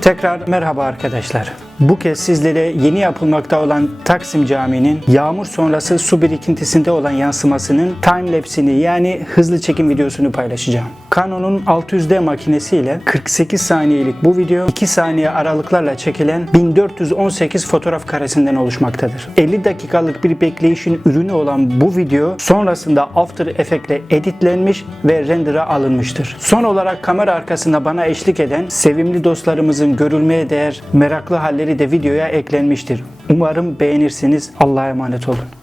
Tekrar merhaba arkadaşlar. Bu kez sizlere yeni yapılmakta olan Taksim Camii'nin yağmur sonrası su birikintisinde olan yansımasının timelapse'ini yani hızlı çekim videosunu paylaşacağım. Canon'un 600D makinesiyle 48 saniyelik bu video 2 saniye aralıklarla çekilen 1418 fotoğraf karesinden oluşmaktadır. 50 dakikalık bir bekleyişin ürünü olan bu video sonrasında After Effects ile editlenmiş ve render'a alınmıştır. Son olarak kamera arkasında bana eşlik eden sevimli dostlarımızın görülmeye değer meraklı halleri de videoya eklenmiştir. Umarım beğenirsiniz. Allah'a emanet olun.